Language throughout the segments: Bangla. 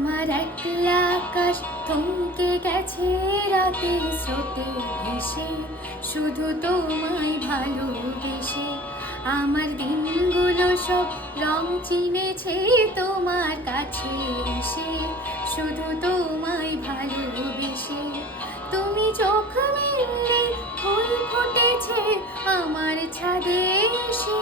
আমার একলা আকাশ থমকে গেছে রাতের স্রোতে ভেসে, শুধু তোমায় ভালোবেসে। আমার দিনগুলো সব রং চিনেছে তোমার কাছে এসে, শুধু তোমায় ভালোবেসে। তুমি চোখ মেললে ফুল ফুটেছে আমার ছাদে এসে,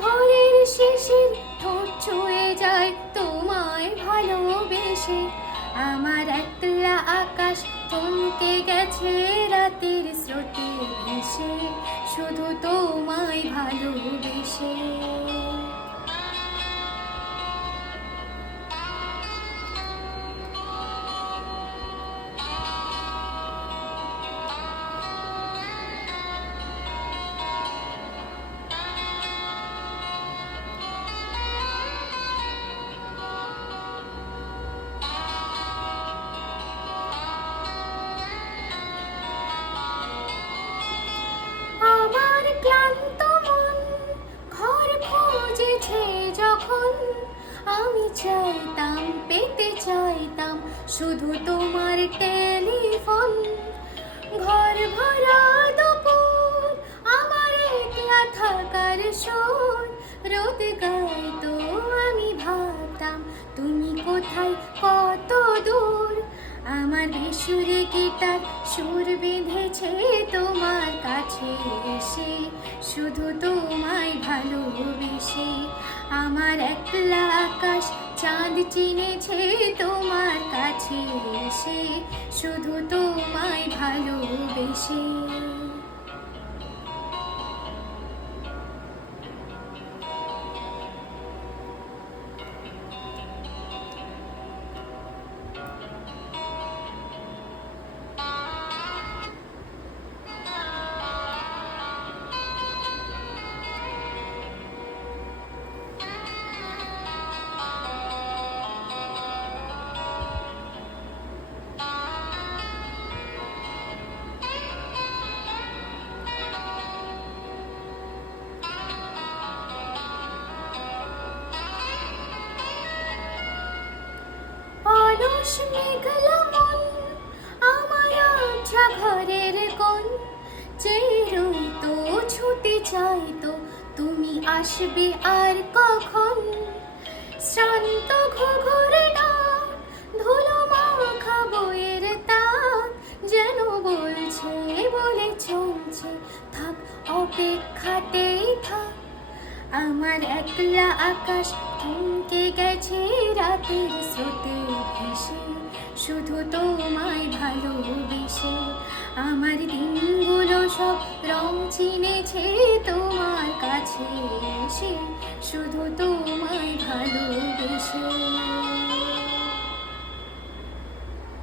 ভোরের শিশির ঠোঁট ছুঁয়ে যায় তোমায় ভালোবেসে। আমার একলা আকাশ থমকে গেছে রাতের স্রোতে ভেসে, শুধু তোমায় ভালোবেসে। আমার ক্লান্ত মন ঘর খুঁজেছে যখন, আমি চাইতাম পেতে চাইতাম শুধু তোমার টেলিফোন। ঘর ভরা দুপুর আমার একলা থাকার শোর, রোদ গাইতো আমি ভাবতাম তুমি কোথায় কত দূর। আমার বেসুরে গিটার সুর বেঁধেছে তোমার কাছে এসে, শুধু তোমায় ভালোবেসে। আমার একলা আকাশ চাঁদ চিনেছে তোমার কাছে এসে, শুধু তোমায় ভালোবেসে। অলস মেঘলা মন আমার আবছা ঘরের কোণ, চেয়ে রইতো ছুটে চাইতো তুমি আসবে আর কখন। শ্রান্ত ঘুঘুরে ডাক ধুলো মাখা বইয়ের তাক, যেন বলছে বলে চলছে থাক অপেক্ষাতেই থাক। আমার একলা আকাশ থমকে গেছে রাতের স্রোতে ভেসে, শুধু তোমায় ভালোবেসে। আমার দিনগুলো সব রং চিনেছে তোমার কাছে